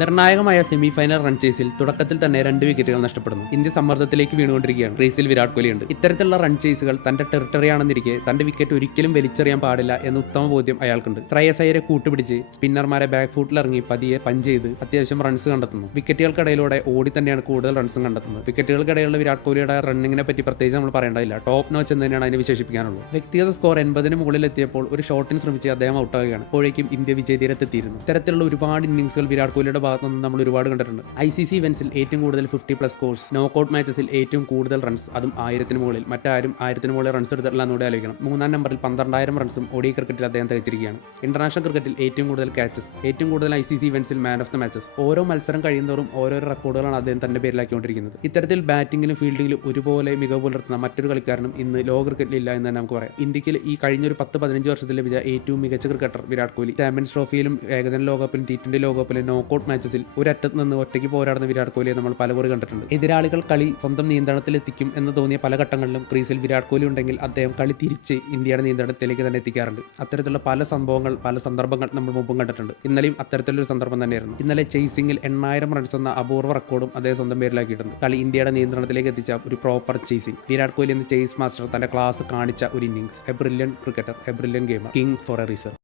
നിർണായകമായ semi final run ചേസിൽ തുടക്കത്തിൽ തന്നെ 2 വിക്കറ്റുകൾ നഷ്ടപ്പെടുന്നു. ഇന്ത്യ സമ്മർദ്ദത്തിലേക്ക് വീണുകൊണ്ടിരിക്കുകയാണ്. ക്രീസിൽ വിരാട് കോഹ്ലിയുണ്ട്. ഇത്തരത്തിലുള്ള റൺ ചേസുകൾ തന്റെ ടെറിട്ടറി ആണെന്നിരിക്കെ തന്റെ വിക്കറ്റ് ഒരിക്കലും വലിച്ചെറിയാൻ പാടില്ല എന്ന ഉത്തമ ബോധ്യം അയാൾക്കുണ്ട്. ശ്രേയസ് അയ്യരെ കൂട്ടുപിടിച്ച് സ്പിന്നർമാരെ ബാക്ക് ഫൂട്ടിലിറങ്ങി പതിയെ പഞ്ച് ചെയ്ത് അത്യാവശ്യം റൺസ് കണ്ടെത്തുന്നു. വിക്കറ്റുകൾക്കിടയിലൂടെ ഓടി തന്നെയാണ് കൂടുതൽ റൺസും കണ്ടെത്തുന്നത്. വിക്കറ്റുകൾക്കിടയിലുള്ള വിരാട് കോഹ്ലിയുടെ റണ്ണിങ്ങിനെ പറ്റി പ്രത്യേകിച്ച് നമ്മൾ പറയേണ്ടതില്ല. ടോപ്പ് നോച്ച് എന്ന് തന്നെയാണ് അതിനെ വിശേഷിപ്പിക്കാനുള്ളത്. വ്യക്തിഗത സ്കോർ 80-ന് മുകളിൽ എത്തിയപ്പോൾ ഒരു ഷോട്ടിന് ശ്രമിച്ച് അദ്ദേഹം ഔട്ടാവുകയാണ്. അപ്പോഴേക്കും ഇന്ത്യ വിജയതീരത്തെത്തിയിരുന്നു. ഇത്തരത്തിലുള്ള ഒരുപാട് ഇന്നിംഗ്സുകൾ വിരാട് കോഹ്ലിയുടെ ഭാഗത്തു നിന്ന് നമ്മൾ ഒരുപാട് കണ്ടിട്ടുണ്ട്. ICC ഇവന്റ്സിൽ ഏറ്റവും കൂടുതൽ 50+ സ്കോർസ്, നോക്കൌട്ട് മാച്ചസിൽ ഏറ്റവും കൂടുതൽ റൺസ്, അതും 1000-ന് മുകളിൽ. മറ്റാരും 1000-ന് മുകളിൽ റൺസ് എടുത്തിട്ടില്ല എന്നൂടെ ആലോചിക്കണം. 3-ാം നമ്പറിൽ 12,000 റൺസും ODI ക്രിക്കറ്റിൽ അദ്ദേഹം തികച്ചിരിക്കുകയാണ്. ഇന്റർനാഷണൽ ക്രിക്കറ്റിൽ ഏറ്റവും കൂടുതൽ ക്യാച്ചസ്, ഏറ്റവും കൂടുതൽ ICC ഇവന്റ്സിൽ മാൻ ഓഫ് ദ മാച്ചസ്. ഓരോ മത്സരം കഴിയുന്നതോറും ഓരോരോ റെക്കോർഡുകളാണ് അദ്ദേഹം തന്റെ പേരിലാക്കിക്കൊണ്ടിരിക്കുന്നത്. ഇത്തരത്തിൽ ബാറ്റിംഗിലും ഫീൽഡിംഗിലും ഒരുപോലെ മികവ് പുലർത്തുന്ന മറ്റൊരു കളിക്കാരനും ഇന്ന് ലോക ക്രിക്കറ്റിൽ ഇല്ല എന്ന് തന്നെ നമുക്ക് പറയാം. ഇന്ത്യക്ക് ഈ കഴിഞ്ഞ ഒരു 10-15 വർഷത്തിൽ ലഭിച്ച ഏറ്റവും മികച്ച ക്രിക്കറ്റർ വിരാട് കോഹ്ലി. ചാമ്പ്യൻസ് ട്രോഫിയിലും ഏകദിന ലോകകപ്പിലും T20 ലോകകപ്പിലും നോക്കൌട്ട് മാച്ചസിൽ ഒരറ്റത്ത് നിന്ന് ഒറ്റയ്ക്ക് പോരാടുന്ന വിരാട് കോഹ്ലിയെ നമ്മൾ പലകുറി കണ്ടിട്ടുണ്ട്. എതിരാളികൾ കളി സ്വന്തം നിയന്ത്രണത്തിലെത്തിക്കും എന്ന് തോന്നിയ പല ഘട്ടങ്ങളിലും ക്രീസിൽ വിരാട് കോഹ്ലി ഉണ്ടെങ്കിൽ അദ്ദേഹം കളി തിരിച്ച് ഇന്ത്യയുടെ നിയന്ത്രണത്തിലേക്ക് തന്നെ എത്തിക്കാറുണ്ട്. അത്തരത്തിലുള്ള പല സംഭവങ്ങൾ, പല സന്ദർഭങ്ങൾ നമ്മൾ മുമ്പും കണ്ടിട്ടുണ്ട്. ഇന്നലെയും അത്തരത്തിലൊരു സന്ദർഭം തന്നെയായിരുന്നു. ഇന്നലെ ചേസിംഗിൽ 8000 റൺസ് എന്ന അപൂർവ റെക്കോർഡും അദ്ദേഹം സ്വന്തം പേരിലാക്കിയിട്ടുണ്ട്. കളി ഇന്ത്യയുടെ നിയന്ത്രണത്തിലേക്ക് എത്തിച്ച ഒരു പ്രോപ്പർ ചേസിംഗ്. വിരാട് കോഹ്ലി എന്ന ചേസ് മാസ്റ്റർ തന്റെ ക്ലാസ് കാണിച്ച ഒരു innings. A brilliant cricketer, a brilliant gamer, king for a reason.